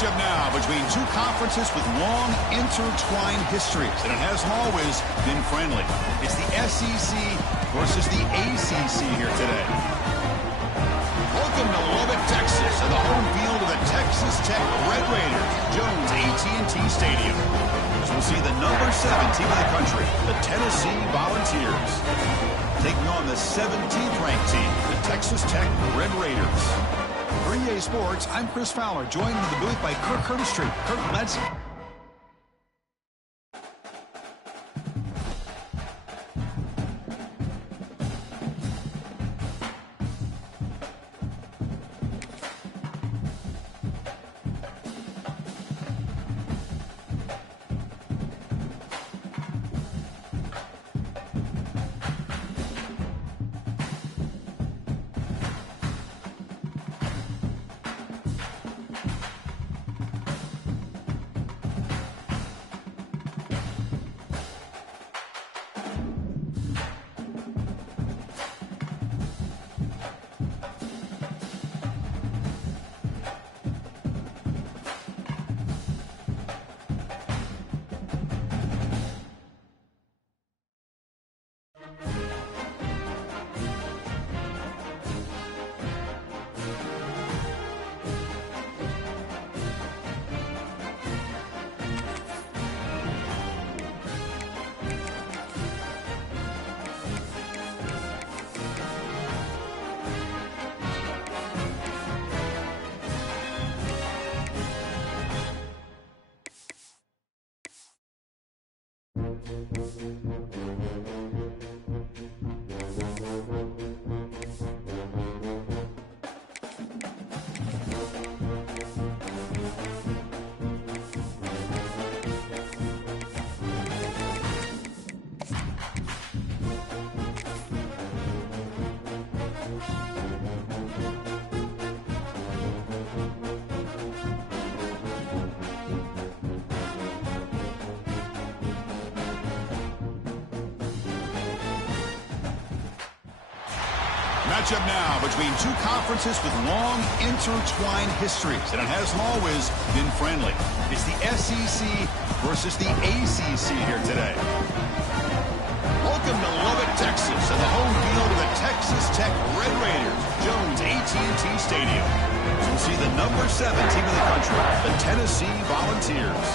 Matchup now between two conferences with long intertwined histories, and it hasn't always been friendly. It's the SEC versus the ACC here today. Welcome to Lubbock, Texas, and the home field of the Texas Tech Red Raiders, Jones AT&T Stadium. As we'll see the number 7 team in the country, the Tennessee Volunteers, taking on the 17th ranked team, the Texas Tech Red Raiders. For EA Sports, I'm Chris Fowler, joined in the booth by Kirk Herbstreit. Kirk, let's... Matchup now between two conferences with long intertwined histories, and it hasn't always been friendly. It's the SEC versus the ACC here today. Welcome to Lubbock, Texas, and the home field of the Texas Tech Red Raiders, Jones AT&T Stadium. So we'll see the number 7 team in the country, the Tennessee Volunteers,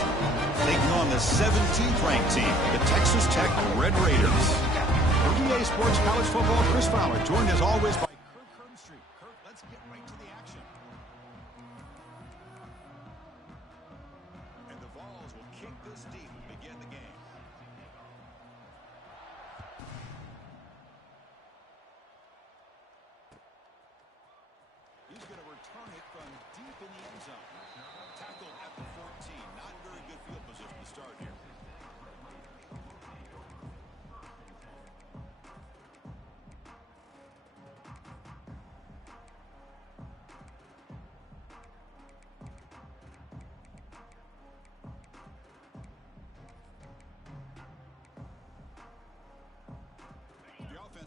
taking on the 17th ranked team, the Texas Tech Red Raiders. For EA Sports College Football, Chris Fowler, joined as always by Kirk Herbstreit. Kirk, let's get right to the action. And the Vols will kick this deep to begin the game. He's going to return it from deep in the end zone. Tackle at the 14. Not very good field position to start here.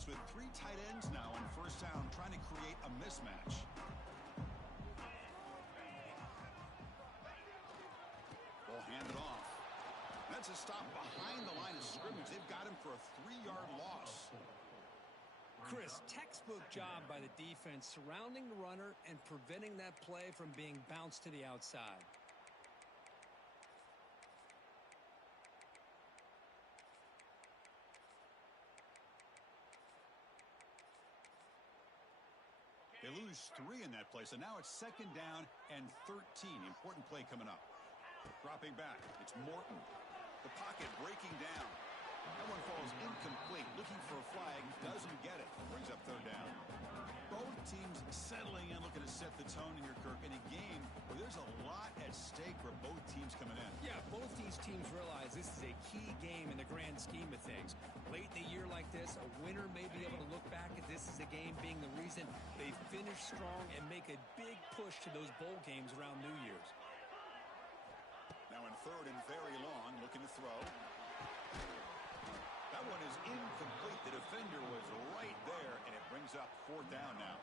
With 3 tight ends now on first down, trying to create a mismatch. Ball handed off. That's a stop behind the line of scrimmage. They've got him for a 3-yard loss. Chris, textbook job by the defense surrounding the runner and preventing that play from being bounced to the outside. They lose 3 in that play, so now it's 2nd down and 13. Important play coming up. Dropping back, it's Morton. The pocket breaking down. That one falls incomplete. Looking for a flag, doesn't get it. Brings up 3rd down. Both teams settling in, looking to set the tone here, Kirk, in a game where there's a lot at stake for both teams coming in. Yeah, both these teams realize this is a key game in the grand scheme of things. Late in a year like this, a winner may be able to look back at this as a game being the reason they finish strong and make a big push to those bowl games around New Year's. Now in 3rd and very long, looking to throw. That one is incomplete. The defender was right there, and it brings up 4th down now.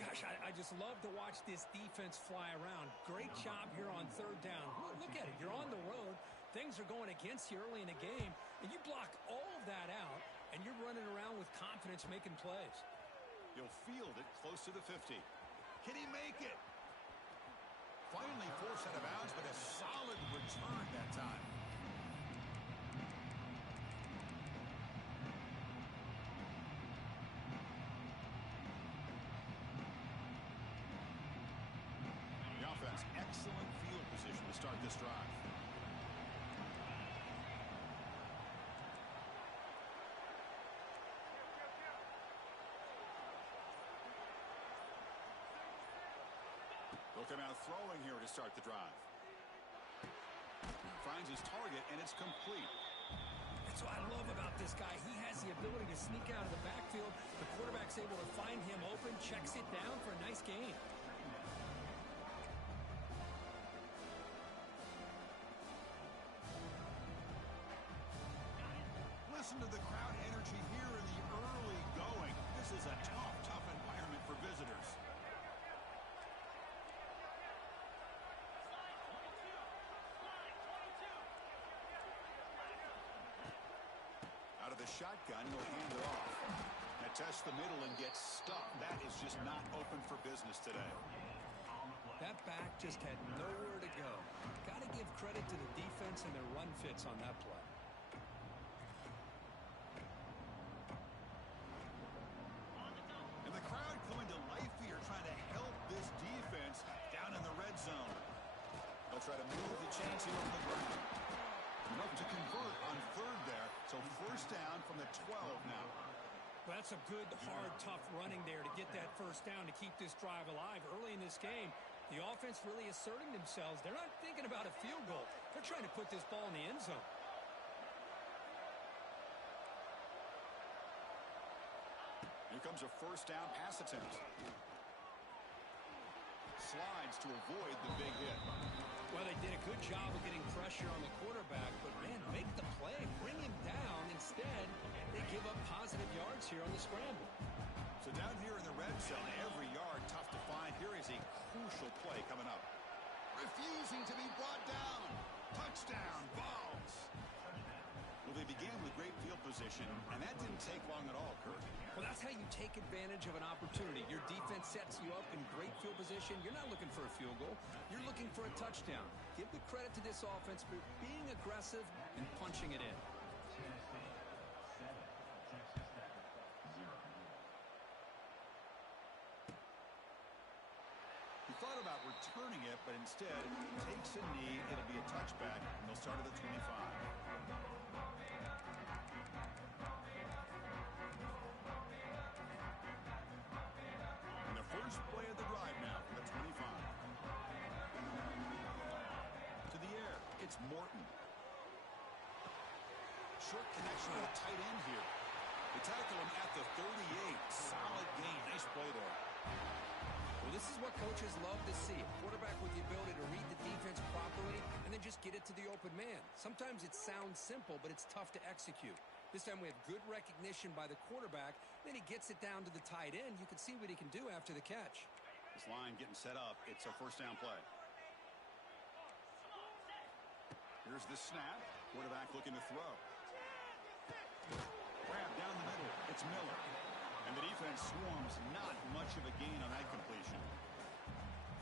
Gosh, I just love to watch this defense fly around. Great job here on third down. Look at it. You're on the road. Things are going against you early in the game, and you block all of that out, and you're running around with confidence making plays. He'll field it close to the 50. Can he make it? Finally forced out of bounds, but a solid return that time. The offense, excellent field position to start this drive. He'll come out throwing here to start the drive. Finds his target, and it's complete. That's what I love about this guy. He has the ability to sneak out of the backfield. The quarterback's able to find him open, checks it down for a nice gain. Listen to the crowd energy here in the early going. This is a tough environment for visitors. Out of the shotgun, he'll hand it off. Now tests the middle and gets stuck. That is just not open for business today. That back just had nowhere to go. Got to give credit to the defense and their run fits on that play. And the crowd coming to life here, trying to help this defense down in the red zone. They'll try to move the chains here on the ground. Enough to convert on third there, so first down from the 12 now. Well, that's a good, hard, tough running there to get that first down to keep this drive alive. Early in this game, the offense really asserting themselves. They're not thinking about a field goal. They're trying to put this ball in the end zone. Here comes a first down pass attempt. Slides to avoid the big hit. Well, they did a good job of getting pressure on the quarterback, but, man, make the play. Bring him down. Instead, they give up positive yards here on the scramble. So down here in the red zone, every yard tough to find. Here is a crucial play coming up. Refusing to be brought down. Touchdown, balls. Well, they began with great field position, and that didn't take long at all, Kirk. Well, that's how you take advantage of an opportunity. Your defense sets you up in great field position. You're not looking for a field goal. You're looking for a touchdown. Give the credit to this offense for being aggressive and punching it in. He thought about returning it, but instead takes a knee. It'll be a touchback, and they'll start at the 25. And the first play of the drive now from the 25. To the air, it's Morton. Short connection with a tight end here. They tackle him at the 38. Solid gain. Nice play there. Well, this is what coaches love to see. A quarterback with the ability to read the defense properly and then just get it to the open man. Sometimes it sounds simple, but it's tough to execute. This time we have good recognition by the quarterback. Then he gets it down to the tight end. You can see what he can do after the catch. This line getting set up. It's a first down play. Here's the snap. Quarterback looking to throw. Grab down the middle. It's Miller. And the defense swarms. Not much of a gain on that completion.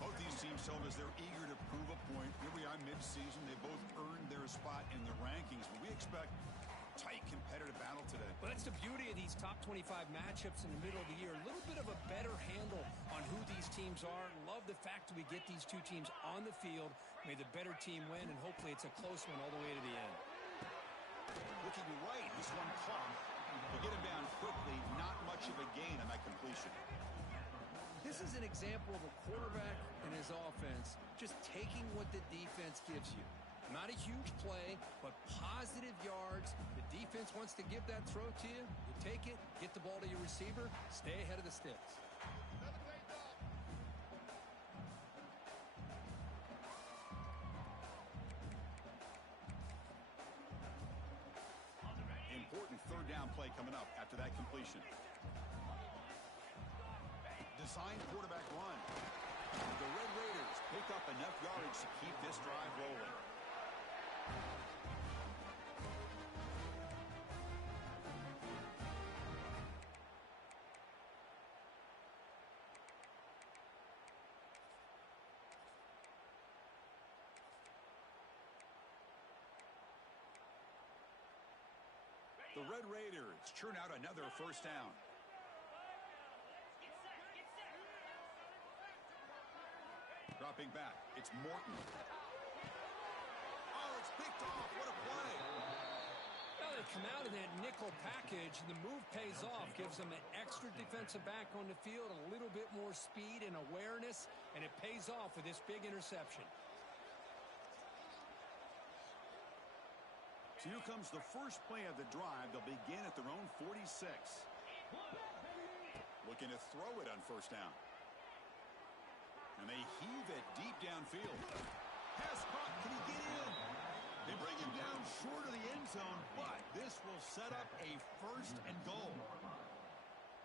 Both these teams tell us they're eager to prove a point. Here we are mid-season. They both earned their spot in the rankings. But we expect tight competitive battle today. Well, that's the beauty of these top 25 matchups in the middle of the year. A little bit of a better handle on who these teams are. Love the fact that we get these two teams on the field. May the better team win, and hopefully it's a close one all the way to the end. Looking right. This one caught. We'll get him down quickly. Not much of a gain on that completion. This is an example of a quarterback and his offense just taking what the defense gives you. Not a huge play, but positive yards. The defense wants to give that throw to you. You take it, get the ball to your receiver, stay ahead of the sticks. Important third down play coming up after that completion. Designed quarterback run. The Red Raiders pick up enough yardage to keep this drive rolling. The Red Raiders churn out another first down. Dropping back, it's Morton. Oh, it's picked off. What a play. Well, they come out of that nickel package, and the move pays off. Gives them an extra defensive back on the field, a little bit more speed and awareness, and it pays off with this big interception. So here comes the first play of the drive. They'll begin at their own 46. Looking to throw it on first down. And they heave it deep downfield. Pass caught. Can he get in? They bring him down short of the end zone, but this will set up a first and goal.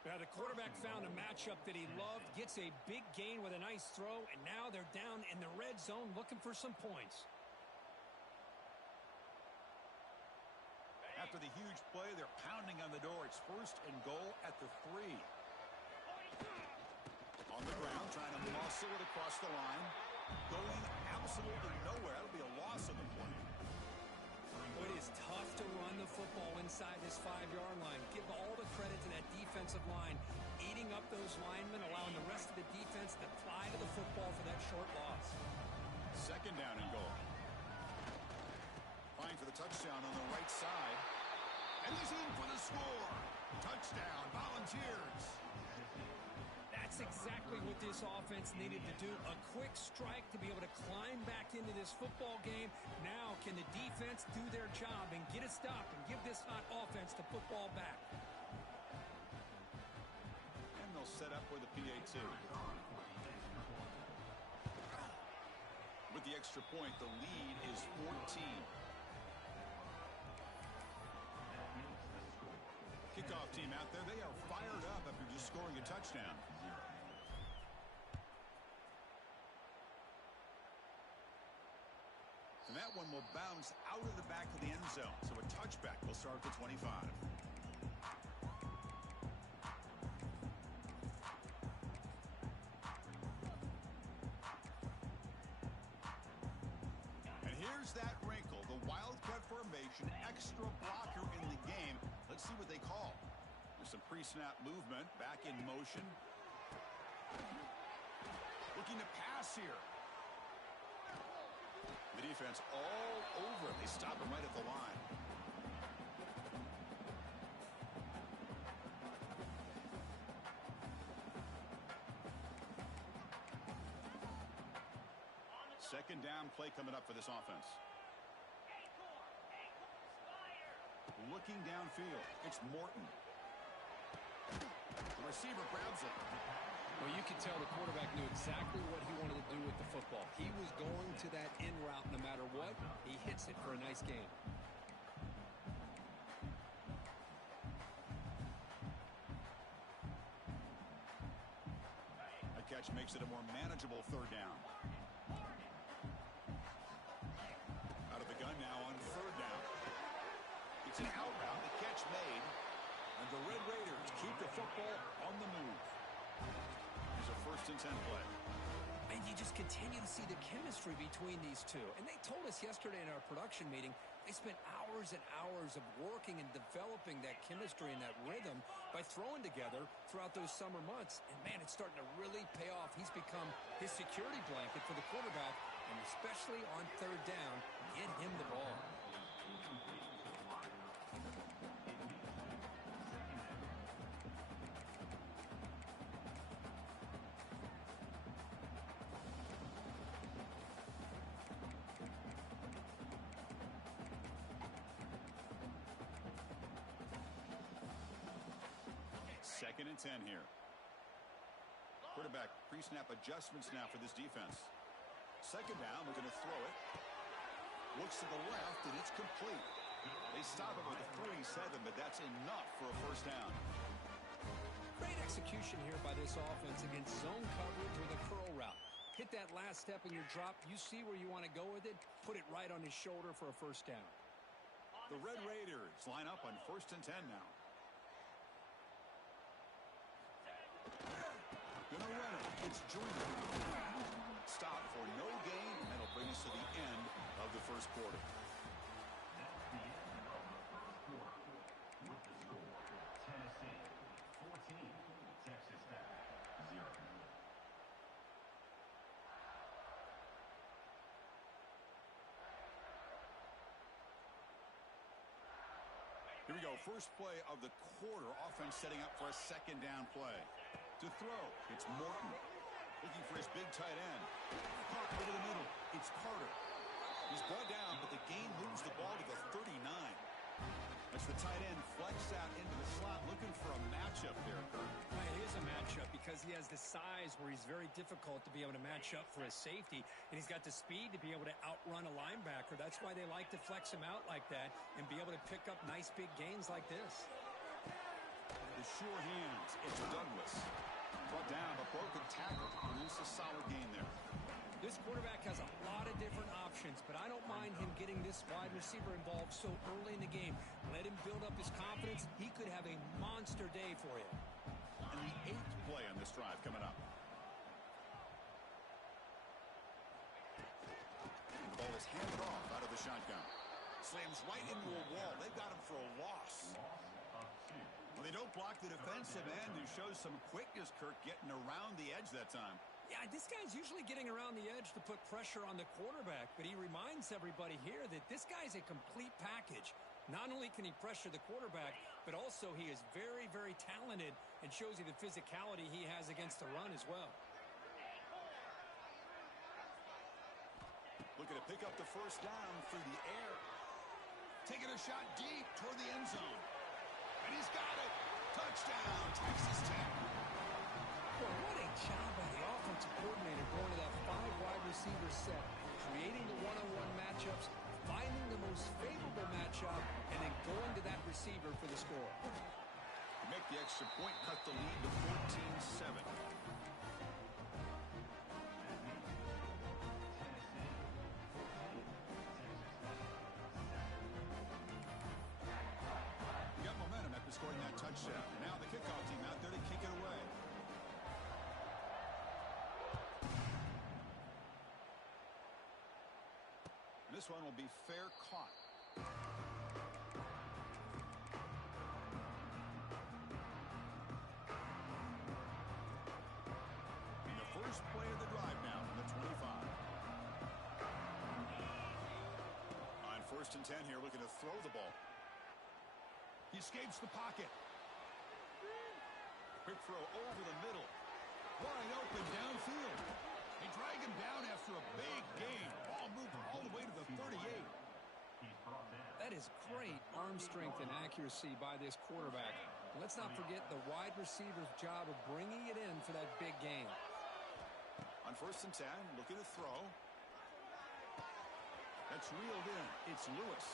Now the quarterback found a matchup that he loved, gets a big gain with a nice throw, and now they're down in the red zone looking for some points. After the huge play, they're pounding on the door. It's first and goal at the 3. On the ground, trying to muscle it across the line. Going absolutely nowhere. That'll be a loss of the play. It is tough to run the football inside this 5-yard line. Give all the credit to that defensive line, eating up those linemen, allowing the rest of the defense to fly to the football for that short loss. Second down and goal. Flying for the touchdown on the right side. And he's in for the score. Touchdown, Volunteers. That's exactly what this offense needed to do. A quick strike to be able to climb back into this football game. Now can the defense do their job and get a stop and give this hot offense the football back? And they'll set up for the PA2. With the extra point, the lead is 14. Kickoff team out there, they are fired up after just scoring a touchdown. And that one will bounce out of the back of the end zone. So a touchback will start at the 25. And here's that wrinkle, the wildcat formation, extra blocker in the game. Let's see what they call. There's some pre-snap movement, back in motion. Looking to pass here. The defense all over it. They stop him right at the line. Second down play coming up for this offense. Looking downfield. It's Morton. The receiver grabs it. Well, you can tell the quarterback knew exactly what he wanted to do with the football. He was going to that in route no matter what. He hits it for a nice gain. A catch makes it a more manageable third down. Out of the gun now on third down. It's an out route. The catch made. And the Red Raiders keep the football on the move. Here's a 1st and 10 play. And you just continue to see the chemistry between these two. And they told us yesterday in our production meeting, they spent hours and hours of working and developing that chemistry and that rhythm by throwing together throughout those summer months. And, man, it's starting to really pay off. He's become his security blanket for the quarterback, and especially on third down, get him the ball. Second and 10 here. Quarterback pre-snap adjustments now for this defense. Second down, we're going to throw it. Looks to the left, and it's complete. They stop it with a 3-7, but that's enough for a first down. Great execution here by this offense against zone coverage with a curl route. Hit that last step in your drop. You see where you want to go with it. Put it right on his shoulder for a first down. The Red Raiders line up on 1st and 10 now. Gonna run it. It's Jordan. Stop for no gain, and that'll bring us to the end of the first quarter. Here we go. First play of the quarter. Offense setting up for a second down play. To throw, it's Morton. Looking for his big tight end. Caught over the middle. It's Carter. He's brought down, but the gain moves the ball to the 39. That's the tight end flexed out into the slot, looking for a matchup there, Kurt. Well, it is a matchup because he has the size where he's very difficult to be able to match up for his safety, and he's got the speed to be able to outrun a linebacker. That's why they like to flex him out like that and be able to pick up nice big gains like this. The sure hands, it's Douglas. Brought down, but broken tackle to produce a solid gain there. This quarterback has a lot of different options, but I don't mind him getting this wide receiver involved so early in the game. Let him build up his confidence. He could have a monster day for you. And the 8th play on this drive coming up. The ball is handed off out of the shotgun. Slams right into a wall. They've got him for a loss. Well, they don't block the defensive end, who shows some quickness, Kirk, getting around the edge that time. Yeah, this guy's usually getting around the edge to put pressure on the quarterback, but he reminds everybody here that this guy's a complete package. Not only can he pressure the quarterback, but also he is very, very talented and shows you the physicality he has against the run as well. Looking to pick up the first down through the air. Taking a shot deep toward the end zone. And he's got it. Touchdown, Texas Tech. Well, what a job by the offensive coordinator going to that 5 wide receiver set, creating the one-on-one matchups, finding the most favorable matchup, and then going to that receiver for the score. To make the extra point, cut the lead to 14-7. We got momentum after scoring that touchdown. Now the kickoff team out there to kick it away. This one will be fair caught. In the first play of the drive now from the 25. On 1st and 10 here, looking to throw the ball. He escapes the pocket. Quick throw over the middle. Wide open downfield. They drag him down after a big gain. Ball moved all the way to the 38. That is great arm strength and accuracy by this quarterback. And let's not forget the wide receiver's job of bringing it in for that big gain. On 1st and 10, looking to throw. That's reeled in. It's Lewis.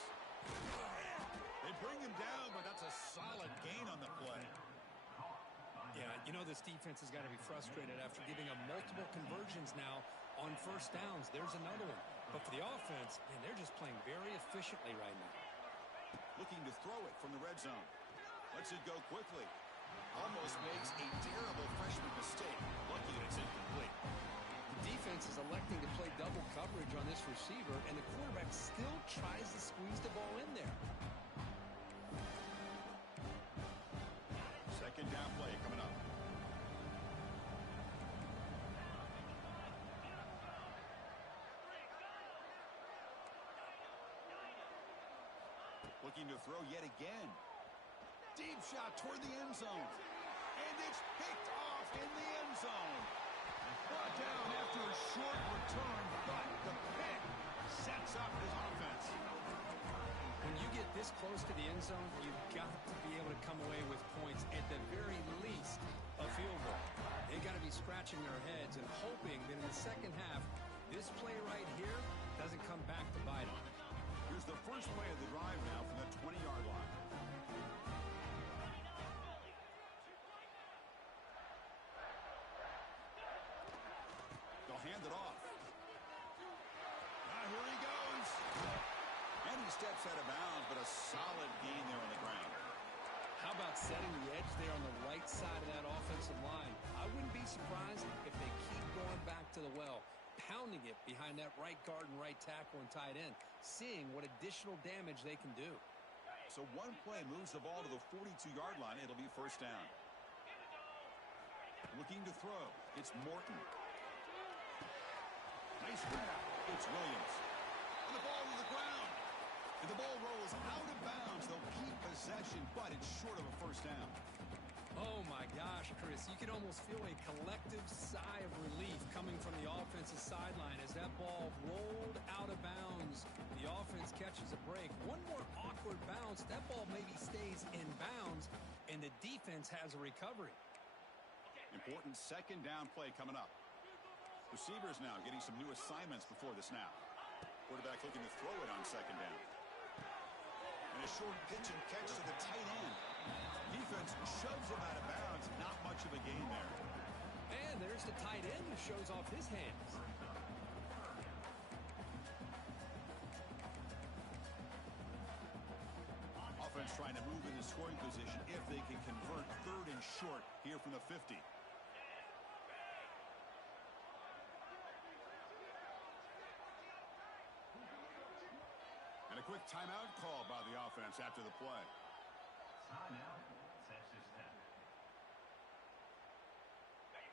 They bring him down, but that's a solid gain on the play. Yeah, you know this defense has got to be frustrated after giving them multiple conversions now on first downs. There's another one. But for the offense, man, they're just playing very efficiently right now. Looking to throw it from the red zone. Lets it go quickly. Almost makes a terrible freshman mistake. Lucky that it's incomplete. The defense is electing to play double coverage on this receiver, and the quarterback still tries to squeeze the ball in there. Second down play coming up. Looking to throw yet again. Deep shot toward the end zone. And it's picked off in the end zone. Brought down after a short return, but the pick sets up his offense. When you get this close to the end zone, you've got to be able to come away with points, at the very least, a field goal. They've got to be scratching their heads and hoping that in the second half, this play right here doesn't come back to bite them. Here's the first play of the drive now from the 20-yard line. hand it off. Here he goes. And he steps out of bounds, but a solid gain there on the ground. How about setting the edge there on the right side of that offensive line? I wouldn't be surprised if they keep going back to the well, pounding it behind that right guard and right tackle and tight end, seeing what additional damage they can do. So one play moves the ball to the 42-yard line. It'll be first down. Looking to throw. It's Morton. Nice grab. It's Williams. And the ball to the ground. And the ball rolls out of bounds. They'll keep possession, but it's short of a first down. Oh, my gosh, Chris. You can almost feel a collective sigh of relief coming from the offensive sideline as that ball rolled out of bounds. The offense catches a break. One more awkward bounce. That ball maybe stays in bounds, and the defense has a recovery. Important second down play coming up. Receivers now getting some new assignments before the snap. Quarterback looking to throw it on second down. And a short pitch and catch to the tight end. Defense shoves him out of bounds. Not much of a gain there. And there's the tight end who shows off his hands. Offense trying to move into scoring position if they can convert third and short here from the 50. And a quick timeout call by the offense after the play.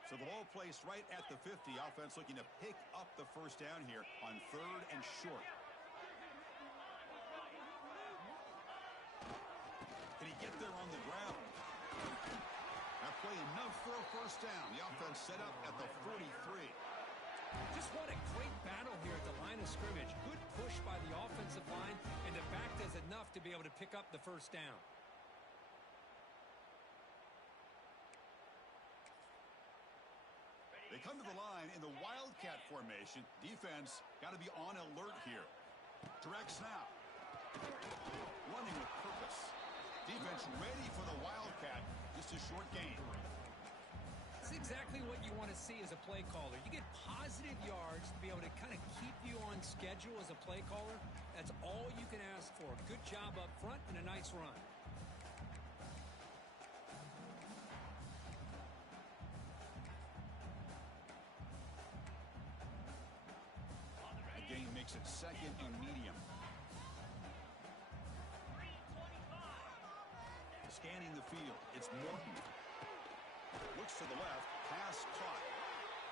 So the ball placed right at the 50. Offense looking to pick up the first down here on third and short. Can he get there on the ground? That play enough for a first down. The offense set up at the 43. Just what a great battle here at the line of scrimmage. Good push by the offensive line, and the back does enough to be able to pick up the first down. They come to the line in the Wildcat formation. Defense got to be on alert here. Direct snap. Running with purpose. Defense ready for the Wildcat. Just a short gain. That's exactly what you want to see as a play caller. You get positive yards to be able to kind of keep you on schedule as a play caller. That's all you can ask for. Good job up front and a nice run. The gain makes it second and medium. Scanning the field. It's Morton. Looks to the left. Pass caught.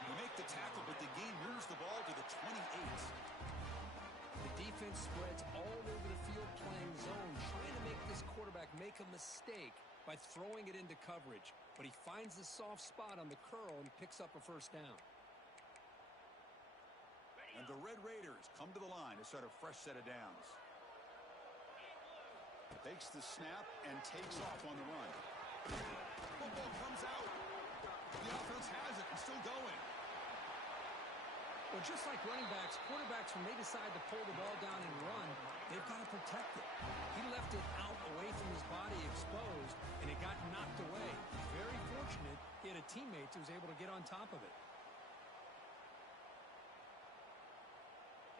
They make the tackle, but the gain moves the ball to the 28. The defense spreads all over the field playing zone, trying to make this quarterback make a mistake by throwing it into coverage. But he finds the soft spot on the curl and picks up a first down. And the Red Raiders come to the line to start a fresh set of downs. Takes the snap and takes off on the run. Football comes out. The offense has it and still going. Well, just like running backs, quarterbacks, when they decide to pull the ball down and run, they've got to protect it. He left it out away from his body exposed, and it got knocked away. Very fortunate he had a teammate who was able to get on top of it.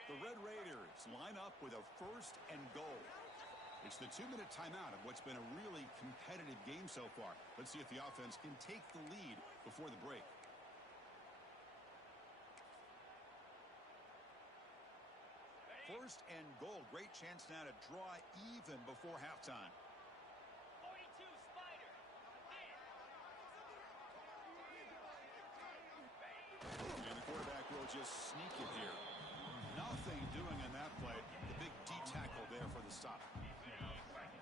The Red Raiders line up with a first and goal. It's the 2-minute timeout of what's been a really competitive game so far. Let's see if the offense can take the lead before the break. First and goal. Great chance now to draw even before halftime. 42 Spider. And the quarterback will just sneak it here. Nothing doing on that play. The big D tackle there for the stop.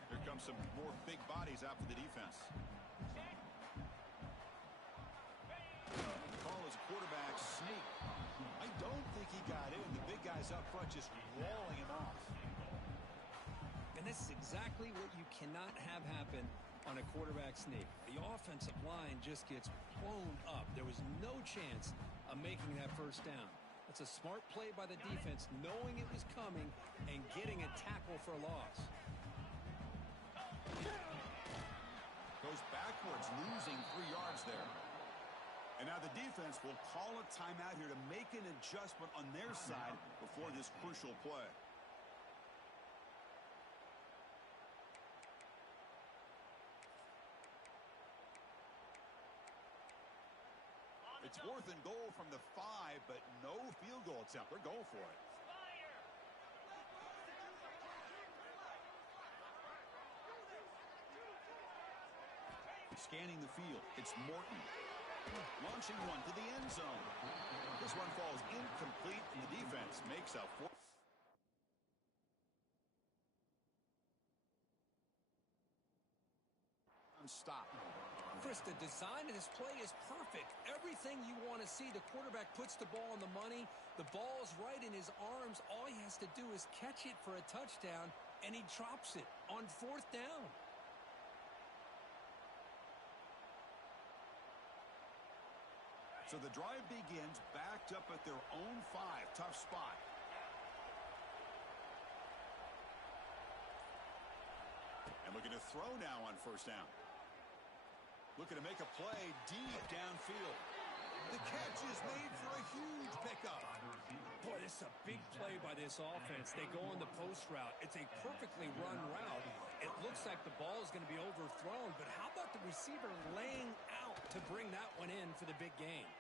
Here comes some more big bodies out for the defense. The call is a quarterback sneak. I don't think he got in. The big guys up front just walling him off. And this is exactly what you cannot have happen on a quarterback sneak. The offensive line just gets blown up. There was no chance of making that first down. It's a smart play by the defense, knowing it was coming and getting a tackle for a loss. Goes backwards, losing 3 yards there. And now the defense will call a timeout here to make an adjustment on their side before this crucial play. It's 4th and goal from the 5, but no field goal attempt. They're going for it. Scanning the field, it's Morton. Launching one to the end zone. This one falls incomplete, and the defense makes a 4th. Stop. Chris, the design of this play is perfect. Everything you want to see. The quarterback puts the ball on the money. The ball's right in his arms. All he has to do is catch it for a touchdown, and he drops it on 4th down. So the drive begins backed up at their own 5. Tough spot. And looking to throw now on 1st down. Looking to make a play deep downfield. The catch is made for a huge pickup. Boy, this is a big play by this offense. They go on the post route. It's a perfectly run route. It looks like the ball is going to be overthrown, but how about the receiver laying out to bring that one in for the big game?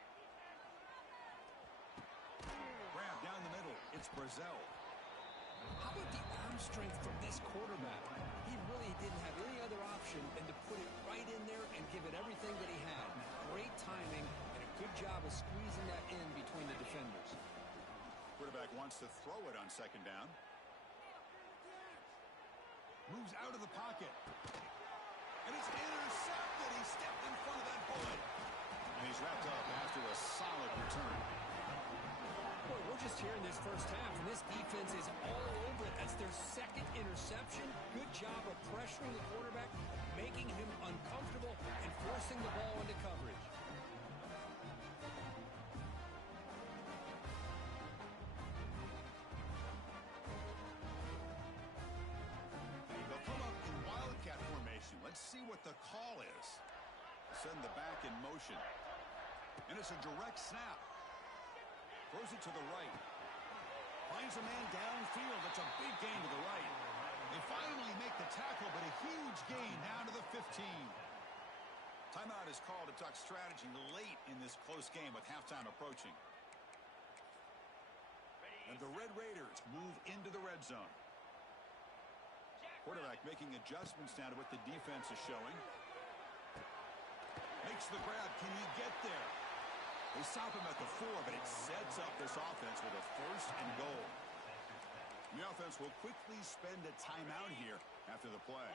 Grab down the middle. It's Brazel. How about the arm strength from this quarterback? He really didn't have any other option than to put it right in there and give it everything that he had. Great timing and a good job of squeezing that in between the defenders. Quarterback wants to throw it on 2nd down. Moves out of the pocket. And it's intercepted. He stepped in front of that bullet. And he's wrapped up after a solid return. Boy, we're just here in this first half, and this defense is all over it. That's their 2nd interception. Good job of pressuring the quarterback, making him uncomfortable, and forcing the ball into coverage. They'll come up in Wildcat formation. Let's see what the call is. Send the back in motion. And it's a direct snap. Throws it to the right. Finds a man downfield. It's a big gain to the right. They finally make the tackle, but a huge gain down to the 15. Timeout is called to talk strategy late in this close game with halftime approaching. And the Red Raiders move into the red zone. Quarterback making adjustments now to what the defense is showing. Makes the grab. Can he get there? They stop him at the 4, but it sets up this offense with a 1st and goal. The offense will quickly spend a timeout here after the play.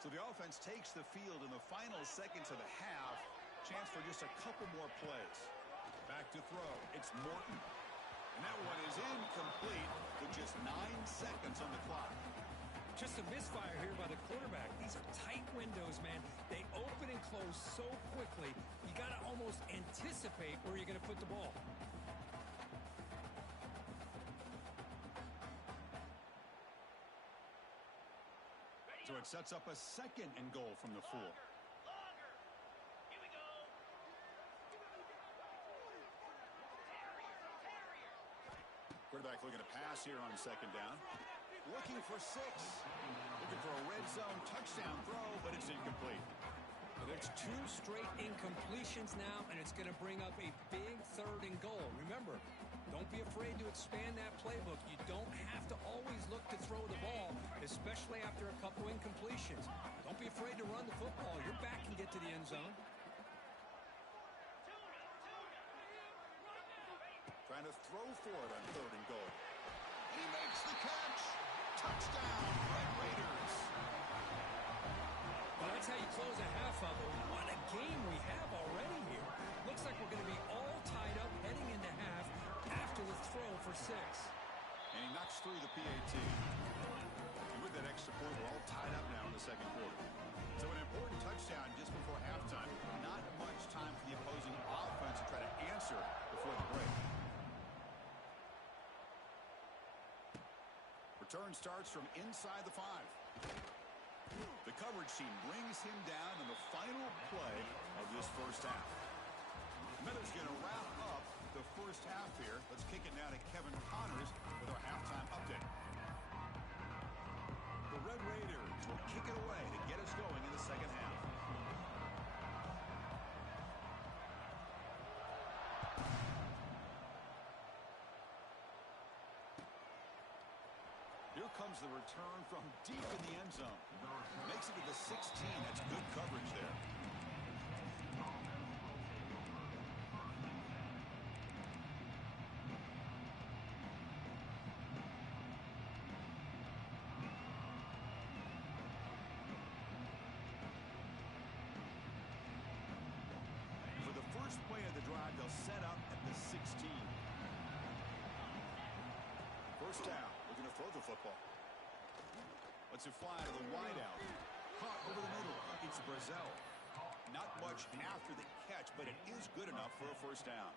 So the offense takes the field in the final seconds of the half. Chance for just a couple more plays. Back to throw. It's Morton. And that one is incomplete with just 9 seconds on the clock. Just a misfire here by the quarterback. These are tight windows, man. They open and close so quickly. You got to almost anticipate where you're going to put the ball. So it sets up a 2nd and goal from the 4. Longer. Here we go. Terrier. Quarterback looking to pass here on 2nd down. Looking for 6. Looking for a red zone touchdown throw, but it's incomplete. Well, there's 2 straight incompletions now, and it's going to bring up a big 3rd and goal. Remember, don't be afraid to expand that playbook. You don't have to always look to throw the ball, especially after a couple incompletions. Don't be afraid to run the football. Your back can get to the end zone. Trying to throw for it on 3rd and goal. He makes the catch. Touchdown, Red Raiders. Well, that's how you close a half of it. What a game we have already here. Looks like we're going to be all tied up heading into half after the throw for 6. And he knocks through the PAT. And with that extra point, we're all tied up now in the 2nd quarter. So an important touchdown just before halftime. Not much time for the opposing offense to try to answer before the break. Return starts from inside the 5. The coverage team brings him down in the final play of this first half. Miller's going to wrap up the first half here. Let's kick it now to Kevin Connors with our halftime update. The Red Raiders will kick it away to get us going in the second half. Here comes the return from deep in the end zone. Makes it to the 16. That's good coverage there. For the first play of the drive, they'll set up at the 16. First down. Looking to throw the football. Lets it fly to the wideout. Caught over the middle. It's Brazel. Not much after the catch, but it is good enough for a first down.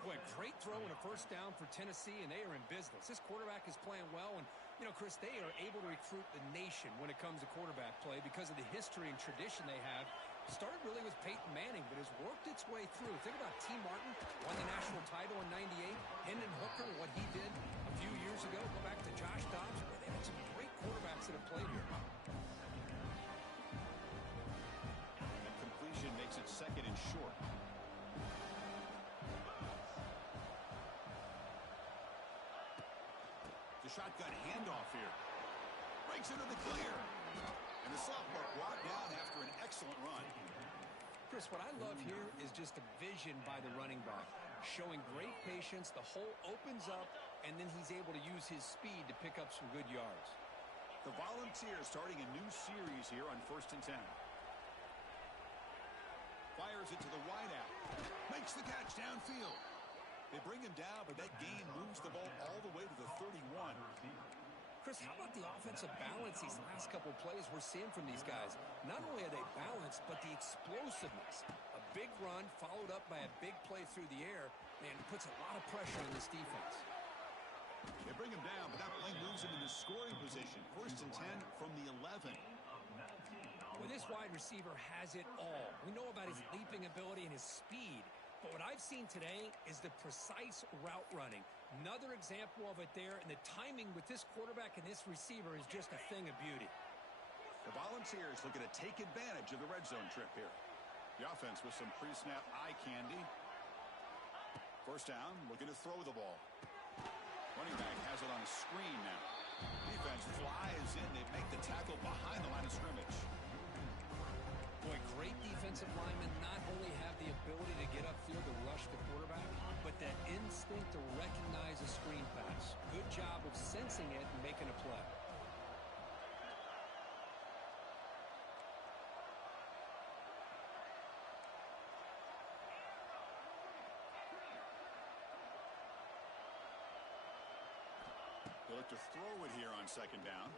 Boy, great throw and a first down for Tennessee, and they are in business. This quarterback is playing well, and, you know, Chris, they are able to recruit the nation when it comes to quarterback play because of the history and tradition they have. Started really with Peyton Manning, but has worked its way through. Think about T. Martin, won the national title in '98. Hendon Hooker, what he did a few years ago. Go back to Josh Dobbs. Boy, they've had some great quarterbacks that have played here. That completion makes it second and short. The shotgun handoff here. Breaks into the clear. And the sophomore brought down after an excellent run. Chris, what I love here is just a vision by the running back. Showing great patience. The hole opens up, and then he's able to use his speed to pick up some good yards. The Volunteers starting a new series here on 1st and 10. Fires it to the wideout. Makes the catch downfield. They bring him down, but that gain moves the ball all the way to the 31. Chris, how about the offensive balance these last couple plays we're seeing from these guys? Not only are they balanced, but the explosiveness. A big run followed up by a big play through the air, and it puts a lot of pressure on this defense. They bring him down, but that play moves him into scoring position. 1st and 10 from the 11. Well, this wide receiver has it all. We know about his leaping ability and his speed. But what I've seen today is the precise route running. Another example of it there, and the timing with this quarterback and this receiver is just a thing of beauty. The Volunteers looking to take advantage of the red zone trip here. The offense with some pre-snap eye candy. First down, looking to throw the ball. Running back has it on a screen now. Defense flies in. They make the tackle behind the line of scrimmage. Boy, great defensive linemen not only have the ability to get upfield to rush the quarterback, but that instinct to recognize a screen pass. Good job of sensing it and making a play. They look to throw it here on second down.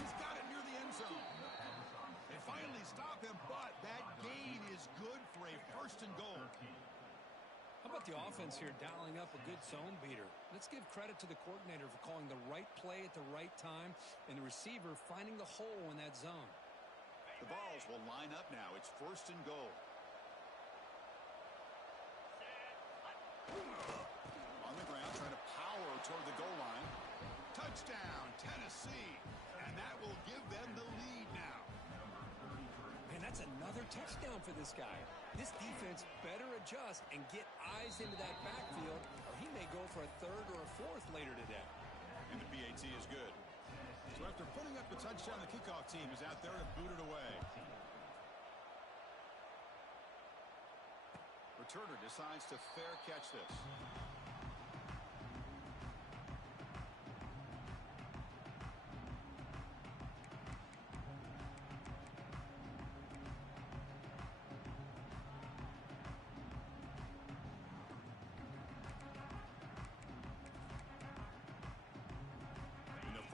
He's got it near the end zone. They finally stop him, but that gain is good for a 1st and goal. How about the offense here dialing up a good zone beater? Let's give credit to the coordinator for calling the right play at the right time and the receiver finding the hole in that zone. The balls will line up now. It's 1st and goal. On the ground, trying to power toward the goal line. Touchdown, Tennessee. And that will give them the lead now. Man, that's another touchdown for this guy. This defense better adjust and get eyes into that backfield, or he may go for a 3rd or a 4th later today. And the PAT is good. So after putting up the touchdown, the kickoff team is out there to boot it away. Returner decides to fair catch this.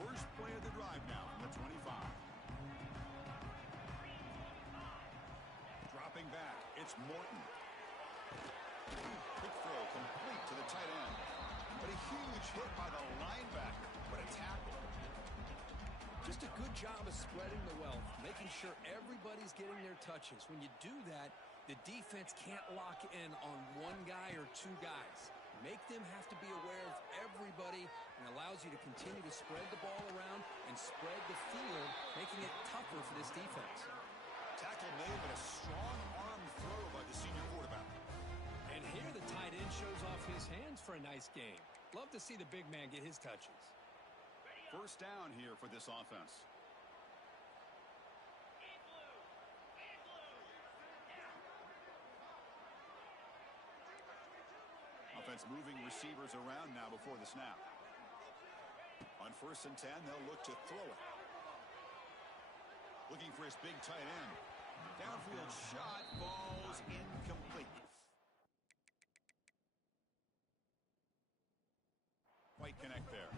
First play of the drive now from the 25. Dropping back, it's Morton. Quick throw complete to the tight end. But a huge hit by the linebacker. What a tackle. Just a good job of spreading the wealth, making sure everybody's getting their touches. When you do that, The defense can't lock in on one guy or two guys. Make them have to be aware of everybody, and allows you to continue to spread the ball around and spread the field, making it tougher for this defense. Tackle made, but a strong arm throw by the senior quarterback. And here the tight end shows off his hands for a nice game. Love to see the big man get his touches. First down here for this offense. Offense moving receivers around now before the snap. On 1st and 10, they'll look to throw it. Looking for his big tight end. Downfield shot falls incomplete. Quite connect there.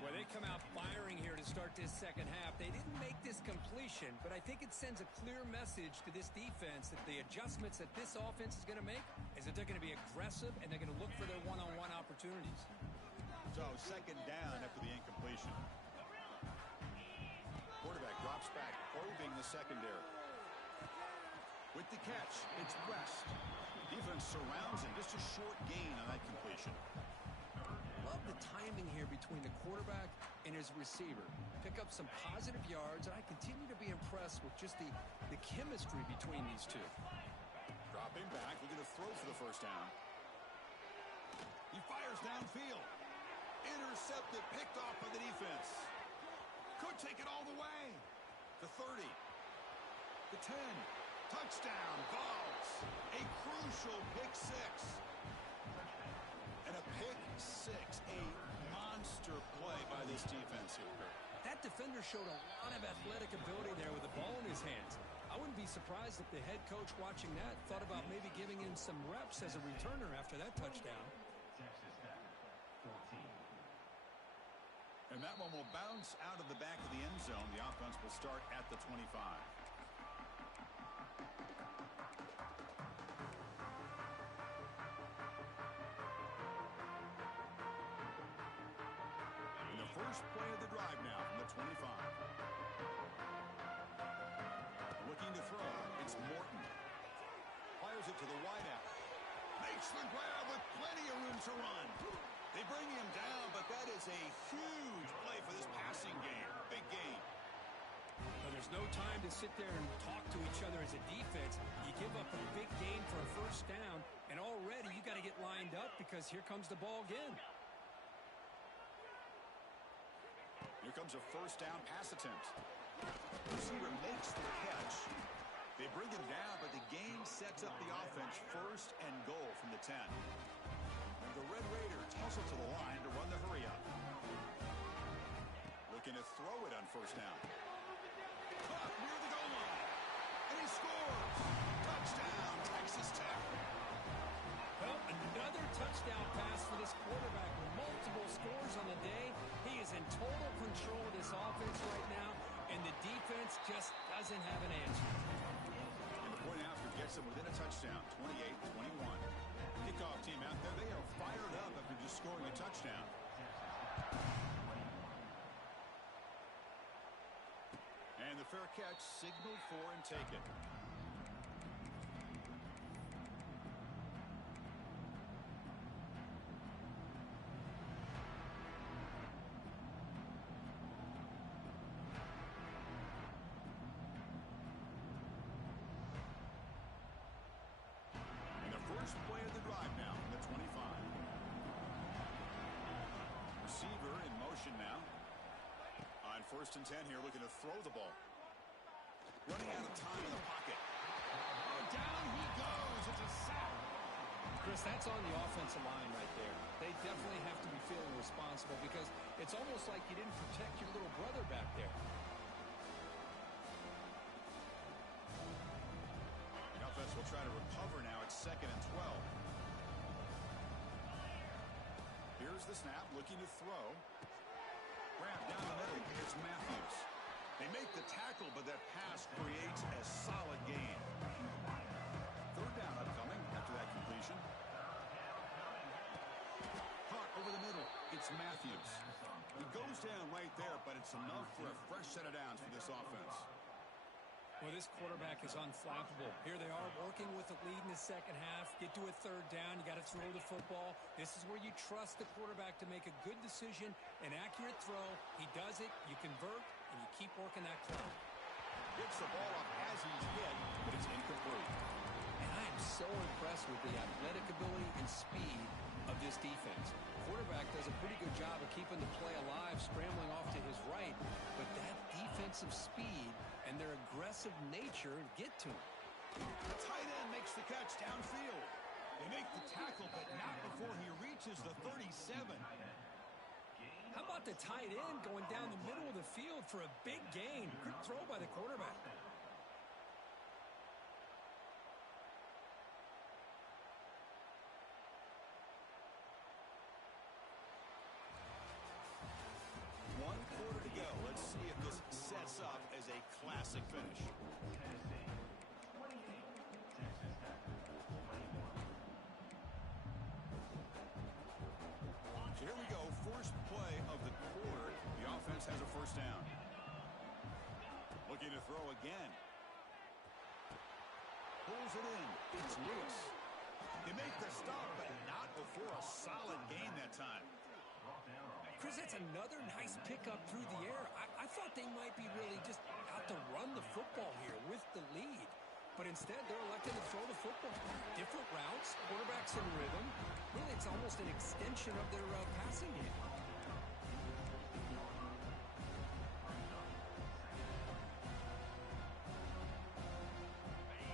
Well, they come out firing here to start this second half. They didn't make this completion, but I think it sends a clear message to this defense that the adjustments that this offense is going to make is that they're going to be aggressive and they're going to look for their one-on-one opportunities. So, second down after the incompletion. Quarterback drops back, probing the secondary. With the catch, it's West. Defense surrounds him. Just a short gain on that completion. Love the timing here between the quarterback and his receiver. Pick up some positive yards, and I continue to be impressed with just the chemistry between these two. Dropping back, looking to throw for the first down. He fires downfield. Intercepted, picked off by the defense. Could take it all the way. The 30. The 10. Touchdown, Vols. A crucial pick six. And a pick six, a monster play by this defense here. That defender showed a lot of athletic ability there with the ball in his hands. I wouldn't be surprised if the head coach watching that thought about maybe giving him some reps as a returner after that touchdown. And that one will bounce out of the back of the end zone. The offense will start at the 25. First play of the drive now from the 25. Looking to throw. It's Morton. Fires it to the wideout. Makes the grab with plenty of room to run. They bring him down, but that is a huge play for this passing game. Big game. Well, there's no time to sit there and talk to each other as a defense. You give up a big gain for a first down, and already you got to get lined up because here comes the ball again. Here comes a first down pass attempt. Receiver makes the catch. They bring him down, but the gain sets up the offense first and goal from the 10. And the Red Raiders hustle to the line to run the hurry up. Looking to throw it on first down. Caught near the goal line. And he scores. Touchdown, Texas Tech. Well, another touchdown pass for this quarterback. Multiple scores on the day. He is in total control of this offense right now, and the defense just doesn't have an answer. And the point after gets them within a touchdown, 28-21. Kickoff team out there, they are fired up after just scoring a touchdown. And the fair catch signaled for and taken. First play of the drive now from the 25. Receiver in motion now. On 1st and 10 here, looking to throw the ball. Running out of time in the pocket. Oh, down he goes. It's a sack. Chris, that's on the offensive line right there. They definitely have to be feeling responsible because it's almost like you didn't protect your little brother back there. Offense will try to recover now. It's 2nd and 12. Here's the snap, looking to throw. Grab down the middle. It's Matthews. They make the tackle, but that pass creates a solid gain. 3rd down upcoming after that completion. Caught over the middle. It's Matthews. He goes down right there, but it's enough for a fresh set of downs for this offense. Well, this quarterback is unflappable. Here they are working with the lead in the second half. Get to a third down. You got to throw the football. This is where you trust the quarterback to make a good decision, an accurate throw. He does it, you convert, and you keep working that clock. Gets the ball up as he's hit, but it's incomplete. And I am so impressed with the athletic ability and speed of this defense. Quarterback does a pretty good job of keeping the play alive, scrambling off to his right, but that defensive speed and their aggressive nature get to him. The tight end makes the catch downfield. They make the tackle, but not before he reaches the 37. How about the tight end going down the middle of the field for a big gain? Good throw by the quarterback. One quarter to go. Let's see if this sets up as a classic finish. So here we go. First play of the quarter. The offense has a first down. Looking to throw again. Pulls it in. It's Lewis. They make the stop, but not before a solid gain that time. Chris, that's another nice pickup through the air. I thought they might be really just out to run the football here with the lead. But instead, they're electing to throw the football. Different routes, quarterbacks in rhythm. Really, it's almost an extension of their passing game.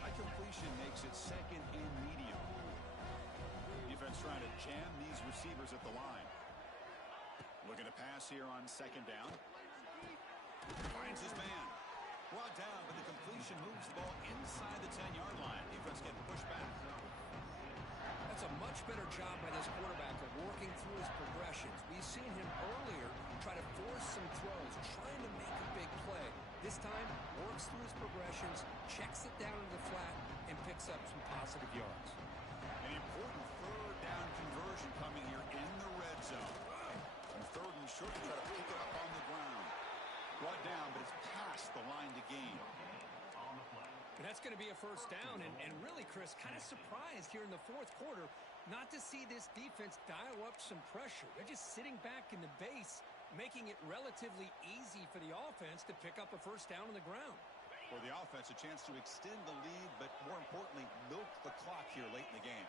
That completion makes it second and medium. Defense trying to jam these receivers at the line. Looking to pass here on second down. Finds his man. Brought down, but the completion moves the ball inside the 10-yard line. Defense getting pushed back. That's a much better job by this quarterback of working through his progressions. We've seen him earlier try to force some throws, trying to make a big play. This time, works through his progressions, checks it down to the flat, and picks up some positive yards. An important third down conversion coming here in the red zone. On third and short, try to pick it up on the ground. Brought down, but it's past the line to gain. And that's going to be a first down. And really, Chris, kind of surprised here in the fourth quarter not to see this defense dial up some pressure. They're just sitting back in the base, making it relatively easy for the offense to pick up a first down on the ground. For the offense, a chance to extend the lead, but more importantly, milk the clock here late in the game.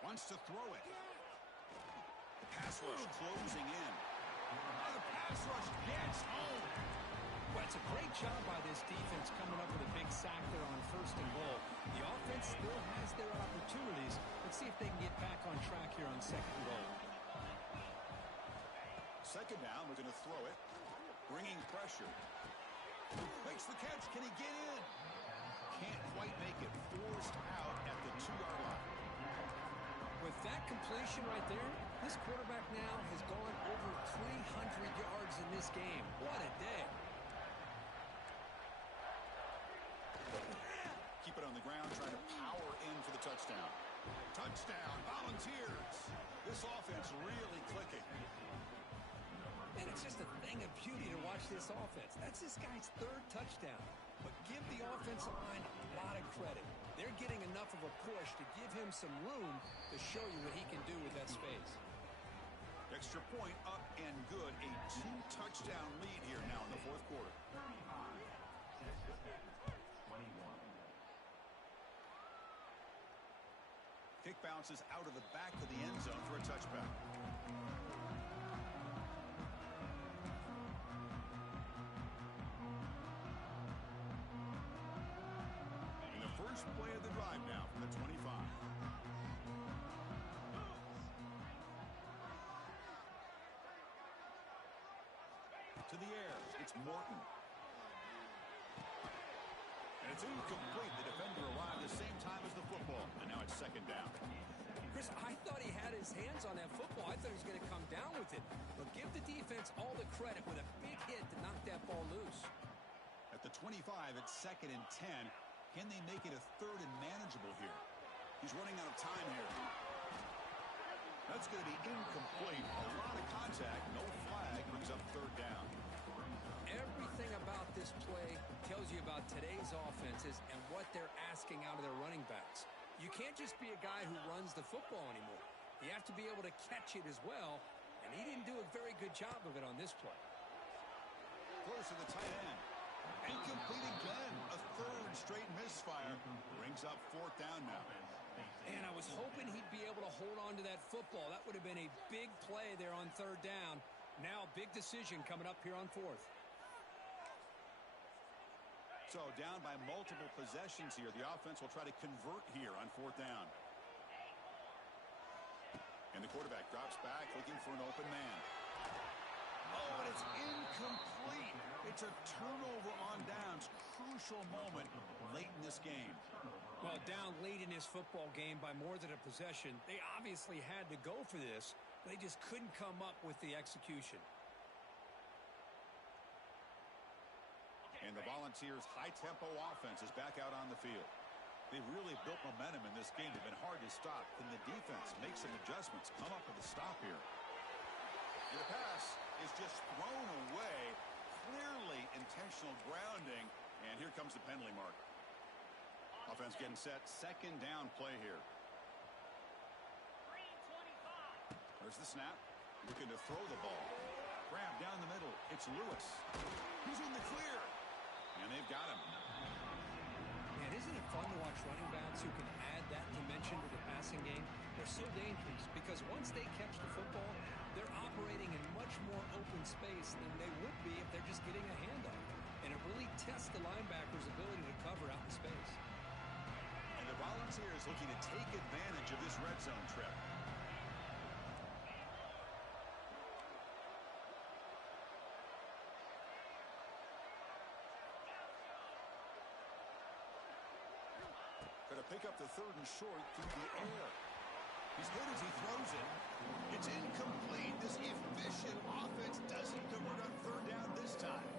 Wants to throw it. Pass rush closing in. And the pass rush gets home. Well, it's a great job by this defense coming up with a big sack there on first and goal. The offense still has their opportunities. Let's see if they can get back on track here on second and goal. Second down, we're going to throw it. Bringing pressure. Makes the catch. Can he get in? Can't quite make it. Forced out at the 2-yard line. With that completion right there, this quarterback now has gone over 300 yards in this game. What a day. Keep it on the ground, trying to power in for the touchdown. Touchdown, Volunteers. This offense really clicking. And it's just a thing of beauty to watch this offense. That's this guy's third touchdown. But give the offensive line a lot of credit. They're getting enough of a push to give him some room to show you what he can do with that space. Extra point up and good. A 2-touchdown lead here now in the fourth quarter. Kick bounces out of the back of the end zone for a touchback. And the first play of the drive now from the 25. To the air, it's Morton. And it's incomplete. The defender arrived the same time as the football. And now it's second down. Chris, I thought he had his hands on that football. I thought he was going to come down with it. But give the defense all the credit with a big hit to knock that ball loose. At the 25, it's second and 10. Can they make it a third and manageable here? He's running out of time here. That's going to be incomplete. A lot of contact. No flag. Brings up third down. Everything about this play tells you about today's offenses and what they're asking out of their running backs. You can't just be a guy who runs the football anymore. You have to be able to catch it as well, and he didn't do a very good job of it on this play. Close to the tight end. Incomplete again. A third straight misfire. Brings up fourth down now. And I was hoping he'd be able to hold on to that football. That would have been a big play there on third down. Now a big decision coming up here on fourth. So down by multiple possessions here. The offense will try to convert here on fourth down. And the quarterback drops back looking for an open man. Oh, and it's incomplete. It's a turnover on downs. Crucial moment late in this game. Well, down late in this football game by more than a possession, they obviously had to go for this. They just couldn't come up with the execution. And the Volunteers' high-tempo offense is back out on the field. They really built momentum in this game. They've been hard to stop. Can the defense make some adjustments, come up with a stop here? And the pass is just thrown away. Clearly intentional grounding. And here comes the penalty mark. Offense getting set. Second down play here. There's the snap. Looking to throw the ball. Grab down the middle. It's Lewis. He's in the clear. And they've got him. Man, isn't it fun to watch running backs who can add that dimension to the passing game? They're so dangerous because once they catch the football, they're operating in much more open space than they would be if they're just getting a handoff. And it really tests the linebacker's ability to cover out in space. And the Volunteers looking to take advantage of this red zone trip. Going to pick up the third and short through the air. He's hit as he throws it. It's incomplete. This efficient offense doesn't convert on third down this time.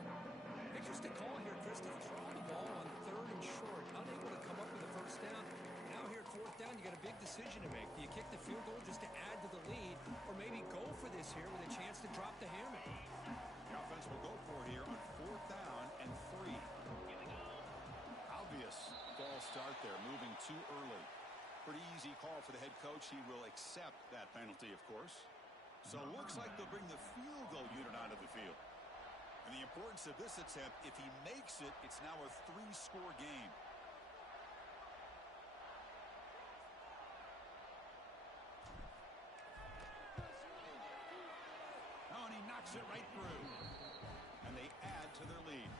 Interesting call here, Chris, to throw the ball on third and short. Unable to come up with a first down. Now here at fourth down, you got a big decision to make. Do you kick the field goal just to add to the lead, or maybe go for this here with a chance to drop the hammer? The offense will go for it here on fourth down and 3. Obvious false start there, moving too early. Pretty easy call for the head coach. He will accept that penalty, of course. So it looks like they'll bring the field goal unit onto the field. And the importance of this attempt, if he makes it, it's now a 3-score game. Oh, and he knocks it right through. And they add to their lead.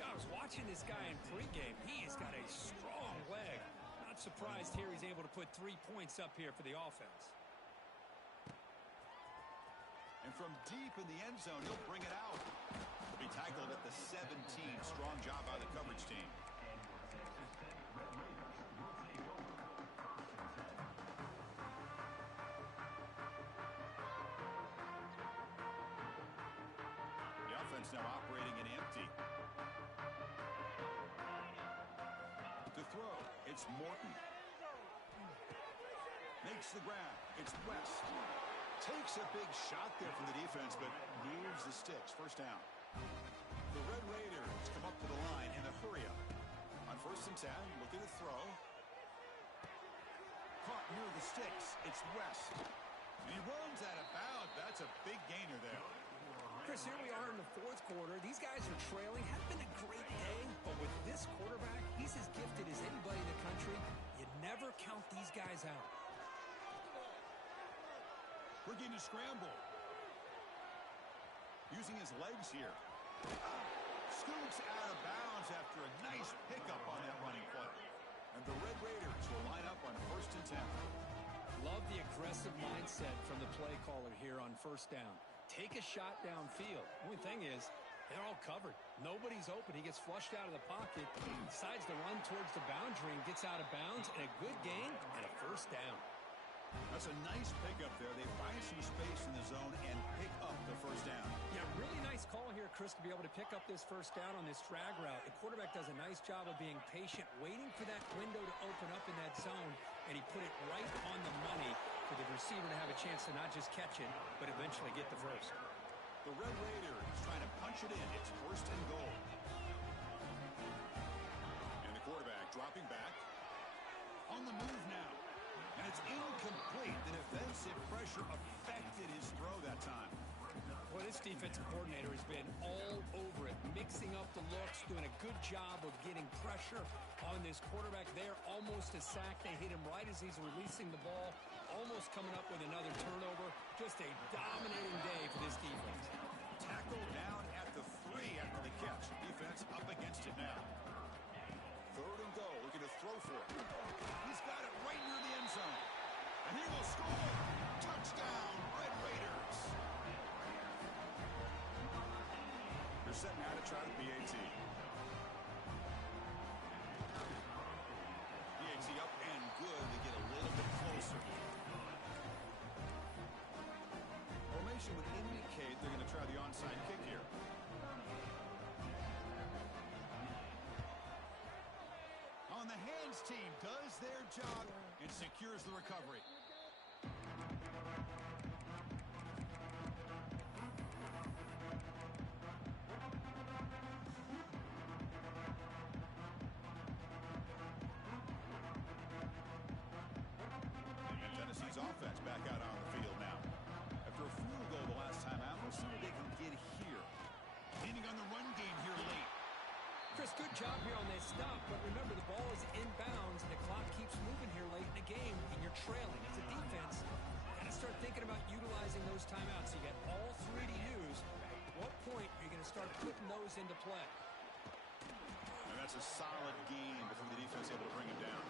I was watching this guy in pregame. He has got a strong leg. Not surprised here he's able to put 3 points up here for the offense. And from deep in the end zone, he'll bring it out. He'll be tackled at the 17. Strong job by the coverage team. The offense now operating in empty. To throw, it's Morton. Makes the grab. It's West. Takes a big shot there from the defense, but moves the sticks. First down. The Red Raiders come up to the line in a hurry-up. On 1st and 10, looking to throw. Caught near the sticks. It's West. And he runs out of bounds. That's a big gainer there. Chris, here we are in the fourth quarter. These guys are trailing. Hadn't been a great day, but with this quarterback, he's as gifted as anybody in the country. You never count these guys out. Looking to scramble. Using his legs here. Scoots out of bounds after a nice pickup on that running play. And the Red Raiders will line up on 1st and 10. Love the aggressive mindset from the play caller here on first down. Take a shot downfield. The only thing is, they're all covered. Nobody's open. He gets flushed out of the pocket, decides to run towards the boundary and gets out of bounds, and a good gain and a first down. That's a nice pickup there. They find some space in the zone and pick up the first down. Yeah, really nice call here, Chris, to be able to pick up this first down on this drag route. The quarterback does a nice job of being patient, waiting for that window to open up in that zone, and he put it right on the money for the receiver to have a chance to not just catch it, but eventually get the first. The Red Raider is trying to punch it in. It's first and goal. And the quarterback dropping back. On the move now. And it's incomplete. The defensive pressure affected his throw that time. Well, this defensive coordinator has been all over it, mixing up the looks, doing a good job of getting pressure on this quarterback there. Almost a sack. They hit him right as he's releasing the ball, almost coming up with another turnover. Just a dominating day for this defense. Tackle down at the 3 after the catch. Defense up against it now. Third and goal. Looking to throw for it. He's got it right near the end zone. And he will score. Touchdown, Red Raiders. They're set now to try the PAT. PAT up and good. They get a little bit closer. Formation would indicate they're going to try the onside kick here. On the hands team does their job and secures the recovery. And Tennessee's offense back out on the field now. After a field goal the last time out, we'll see what they can get here. Leaning on the run game here late. Chris, good job here on this stop, but remember the ball is inbounds and the clock keeps moving here late in the game and you're trailing. As a defense, got to start thinking about utilizing those timeouts. You got all 3 to use. At what point are you going to start putting those into play? And that's a solid game before the defense able to bring him down.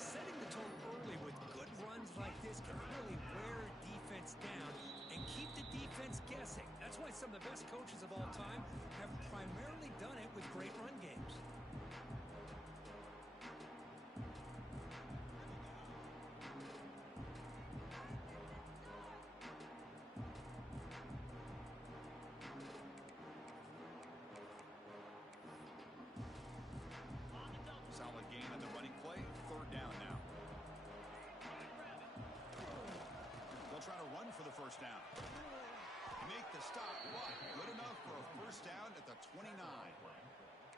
Setting the tone early with good runs like this can really wear defense down and keep the defense guessing. That's why some of the best coaches of all time have primarily done it with great run games. Solid gain on the running play. Third down now. They'll try to run for the first down. Make the stop. What? Good enough for a first down at the 29.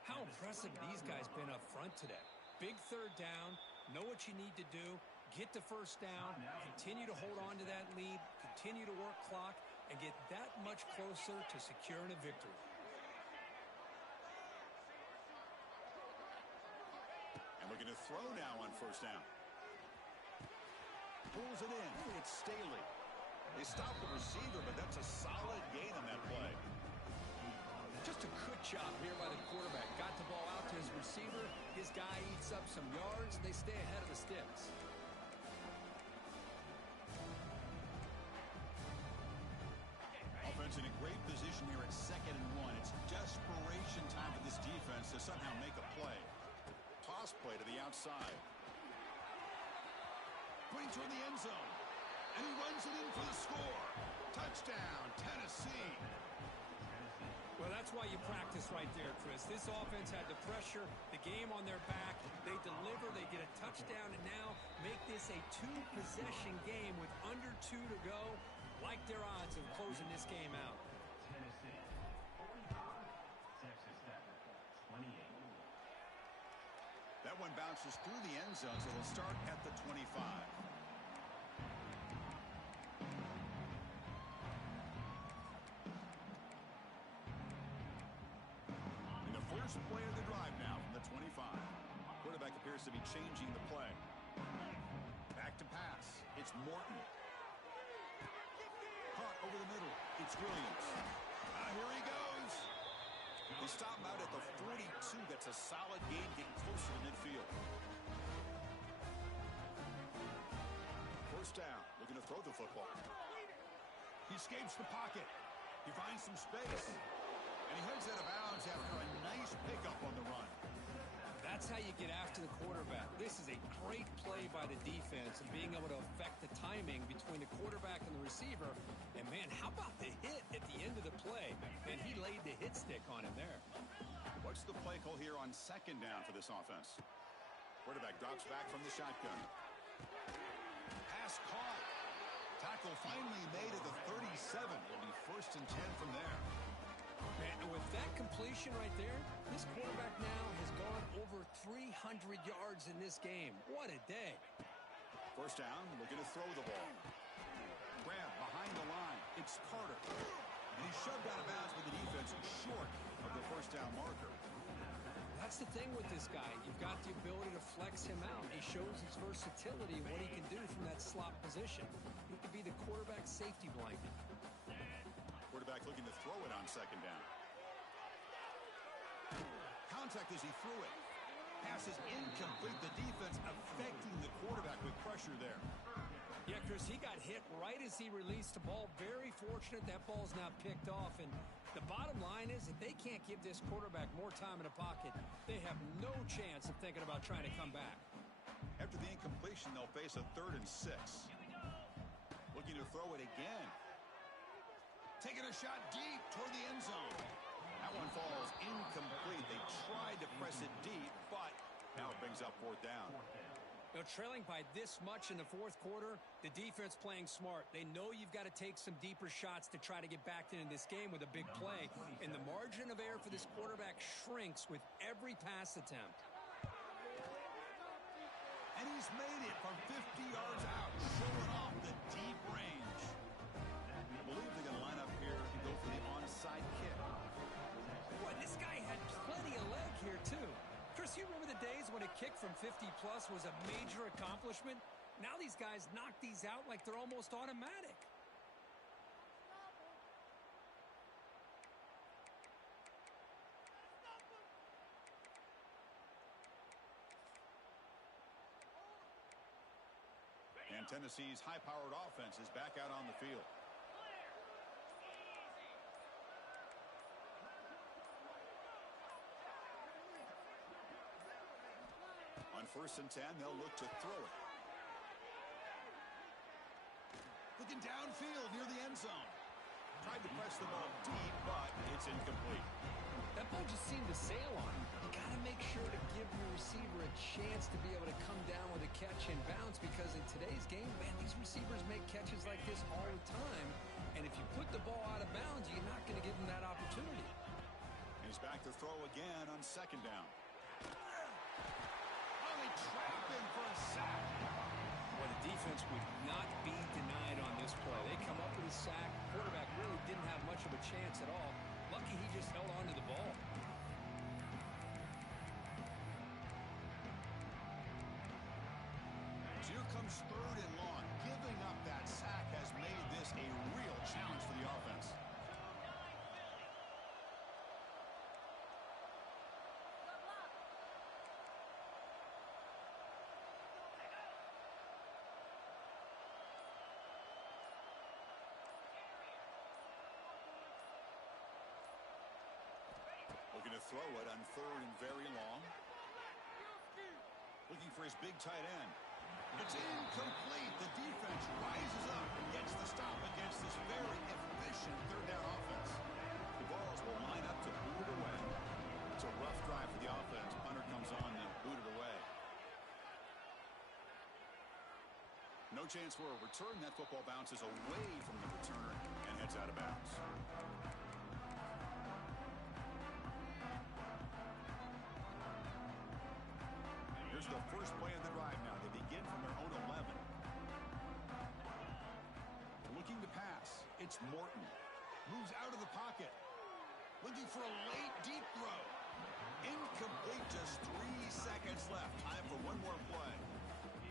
How impressive these guys been up front today. Big third down. Know what you need to do. Get the first down. Continue to hold on to that lead. Continue to work clock and get that much closer to securing a victory. And looking to throw now on first down. Pulls it in. It's Staley. They stop the receiver, but that's a solid gain on that play. Just a good job here by the quarterback. Got the ball out to his receiver. His guy eats up some yards. They stay ahead of the sticks. Offense in a great position here at 2nd and 1. It's desperation time for this defense to somehow make a play. Toss play to the outside. Putting toward the end zone. And he runs it in for the score. Touchdown, Tennessee. Well, that's why you practice right there, Chris. This offense had the pressure, the game on their back. They deliver, they get a touchdown, and now make this a 2-possession game with under 2 to go. Like their odds of closing this game out. Tennessee, 45, Texas Tech, 28. That one bounces through the end zone, so they'll start at the 25. In the first play of the drive now from the 25. Quarterback appears to be changing the play. Back to pass. It's Morton. Caught over the middle. It's Williams. Here he goes. They stop him out at the 42. That's a solid gain, getting closer to midfield. First down, looking to throw the football. He escapes the pocket. He finds some space. And he heads out of bounds after a nice pickup on the run. That's how you get after the quarterback. This is a great play by the defense and being able to affect the timing between the quarterback and the receiver. And, man, how about the hit at the end of the play? And he laid the hit stick on him there. What's the play call here on second down for this offense? Quarterback drops back from the shotgun. Pass caught. Tackle finally made at the 37. Will be 1st and 10 from there. And with that completion right there, this quarterback now has gone over 300 yards in this game. What a day. 1st down, looking to throw the ball. Grab behind the line. It's Carter. And he's shoved out of bounds with the defense short of the 1st down marker. That's the thing with this guy. You've got the ability to flex him out. He shows his versatility and what he can do from that slot position. He could be the quarterback safety blanket. Quarterback looking to throw it on 2nd down. Contact as he threw it. Pass is incomplete. The defense affecting the quarterback with pressure there. Yeah, Chris, he got hit right as he released the ball. Very fortunate that ball's not picked off. And the bottom line is that they can't give this quarterback more time in the pocket. They have no chance of thinking about trying to come back. After the incompletion, they'll face a 3rd and 6. Looking to throw it again. Taking a shot deep toward the end zone. That one falls incomplete. They tried to press it deep, but now it brings up 4th down. You know, trailing by this much in the 4th quarter, the defense playing smart. They know you've got to take some deeper shots to try to get back into this game with a big play. And the margin of error for this quarterback shrinks with every pass attempt. And he's made it from 50 yards out, showing off the deep range. I believe they're going to line up here and go for the onside kick. Boy, this guy had plenty of leg here, too. Chris, you remember the days when a kick from 50-plus was a major accomplishment? Now these guys knock these out like they're almost automatic. And Tennessee's high-powered offense is back out on the field. On 1st and 10, they'll look to throw it. Looking downfield near the end zone. Tried to press the ball deep, but it's incomplete. That ball just seemed to sail on him. You got to make sure to give your receiver a chance to be able to come down with a catch and bounce, because in today's game, man, these receivers make catches like this all the time. And if you put the ball out of bounds, you're not going to give them that opportunity. And he's back to throw again on 2nd down. They trap him for a sack. Well, the defense would not be denied on this play. They come up with a sack. Quarterback really didn't have much of a chance at all. Lucky he just held on to the ball. So here comes 3rd and long. Giving up that sack has made this a real challenge for the offense. Looking to throw it on 3rd and very long. Looking for his big tight end. It's incomplete. The defense rises up and gets the stop against this very efficient 3rd down offense. The balls will line up to boot it away. It's a rough drive for the offense. Punter comes on and boot it away. No chance for a return. That football bounces away from the returner and heads out of bounds. Here's the first play of the drive now. They begin from their own 11. Looking to pass. It's Morton. Moves out of the pocket. Looking for a late deep throw. Incomplete. Just 3 seconds left. Time for one more play.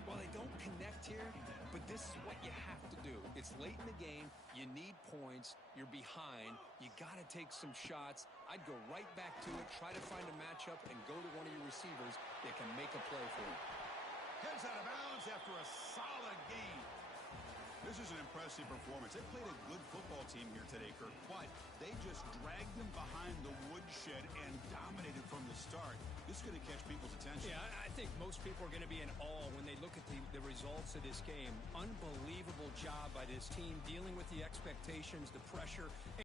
Well, they don't connect here, but this is what you have to do. It's late in the game. You need points. You're behind. You got to take some shots. I'd go right back to it, try to find a matchup, and go to one of your receivers that can make a play for you. Heads out of bounds after a solid game. This is an impressive performance. They played a good football team here today, Kirk, but they just dragged them behind the wood bloodshed and dominated from the start. This is going to catch people's attention. Yeah, I think most people are going to be in awe when they look at the results of this game. Unbelievable job by this team dealing with the expectations, the pressure.